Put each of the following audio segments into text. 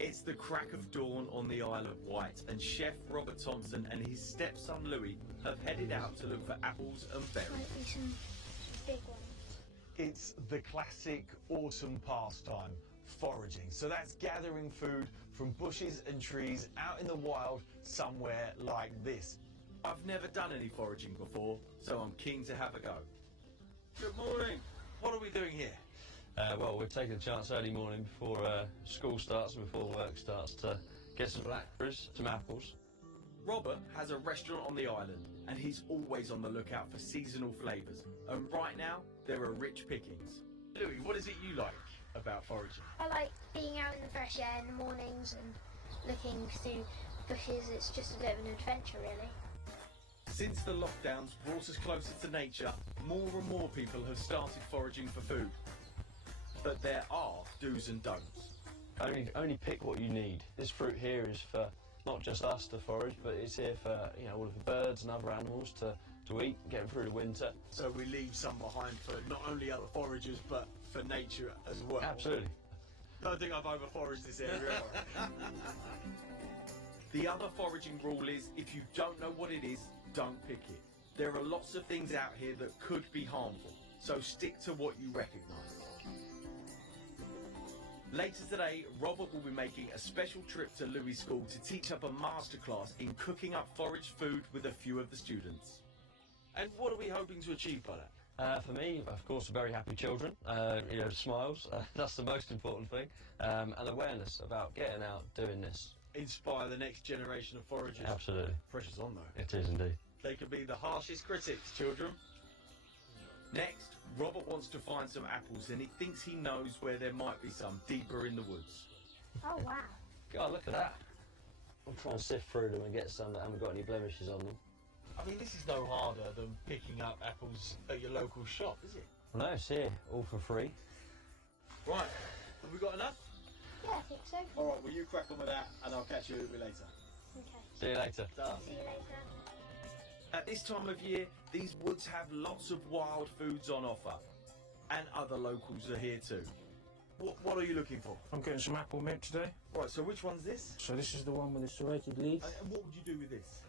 It's the crack of dawn on the Isle of Wight, and Chef Robert Thompson and his stepson Louis have headed out to look for apples and berries. Might be some big ones. It's the classic autumn pastime, foraging. So that's gathering food from bushes and trees out in the wild somewhere like this. I've never done any foraging before, so I'm keen to have a go. Good morning. What are we doing here? Well, we're taking a chance early morning before school starts and before work starts to get some blackberries, some apples. Robert has a restaurant on the island, and he's always on the lookout for seasonal flavours. And right now, there are rich pickings. Louis, what is it you like about foraging? I like being out in the fresh air in the mornings and looking through bushes. It's just a bit of an adventure, really. Since the lockdowns brought us closer to nature, more and more people have started foraging for food. But there are do's and don'ts. Only pick what you need. This fruit here is for not just us to forage, but it's here for all of the birds and other animals to eat, getting through the winter. So we leave some behind for not only other foragers, but for nature as well. Absolutely. Don't think I've over-foraged this area. The other foraging rule is, if you don't know what it is, don't pick it. There are lots of things out here that could be harmful, so stick to what you recognise. Later today, Robert will be making a special trip to Louis' school to teach up a masterclass in cooking up foraged food with a few of the students. And what are we hoping to achieve by that? For me, of course, very happy children, smiles, that's the most important thing, and awareness about getting out, doing this. Inspire the next generation of foragers. Absolutely. Pressure's on though. It is indeed. They can be the harshest critics, children. Next, Robert wants to find some apples, and he thinks he knows where there might be some deeper in the woods. Oh, wow. God, look at that. I'll try and sift through them and get some that haven't got any blemishes on them. I mean, this is no harder than picking up apples at your local shop, is it? Well, no, it's here, all for free. Right, have we got enough? Yeah, I think so. All right, well, you crack on with that, and I'll catch you a little bit later. Okay. See you later. See you later. At this time of year, these woods have lots of wild foods on offer, and other locals are here too. What are you looking for? I'm getting some apple mint today. Right, so which one's this? So this is the one with the serrated leaves. And what would you do with this?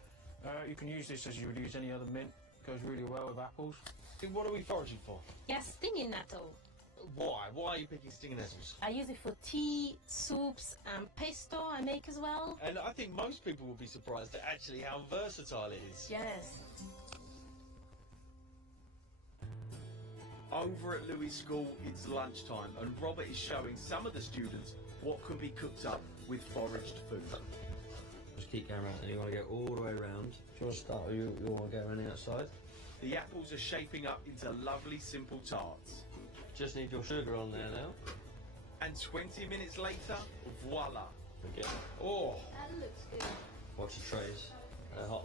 You can use this as you would use any other mint. Goes really well with apples. What are we foraging for? Yes, stinging nettle. Why? Why are you picking stinging nettles? I use it for tea, soups, and pesto I make as well. And I think most people will be surprised at actually how versatile it is. Yes. Over at Louis' school, it's lunchtime, and Robert is showing some of the students what can be cooked up with foraged food. Just keep going around, and you want to go all the way around. If you want to start, or you want to go around the outside. The apples are shaping up into lovely simple tarts. Just need your sugar on there now. And 20 minutes later, voila. Again. Oh, That looks good. Watch the trays. Hot.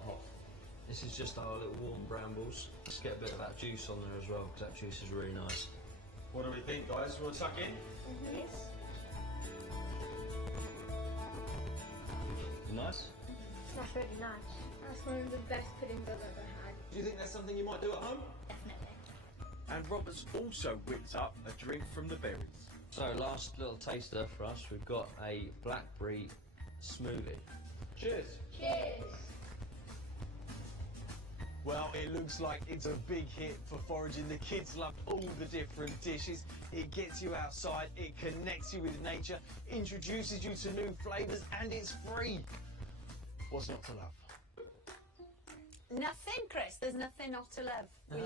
This is just our little warm brambles. Let's get a bit of that juice on there as well, because that juice is really nice. what do we think, guys? Want to tuck in? Yes. Nice? That's really nice. That's one of the best puddings I've ever had. Do you think that's something you might do at home? Definitely. And Robert's also whipped up a drink from the berries. So last little taster for us, we've got a blackberry smoothie. Cheers. Cheers. Well, it looks like it's a big hit for foraging. The kids love all the different dishes. It gets you outside, it connects you with nature, introduces you to new flavours, and it's free. What's not to love? Nothing, Chris. There's nothing not to love.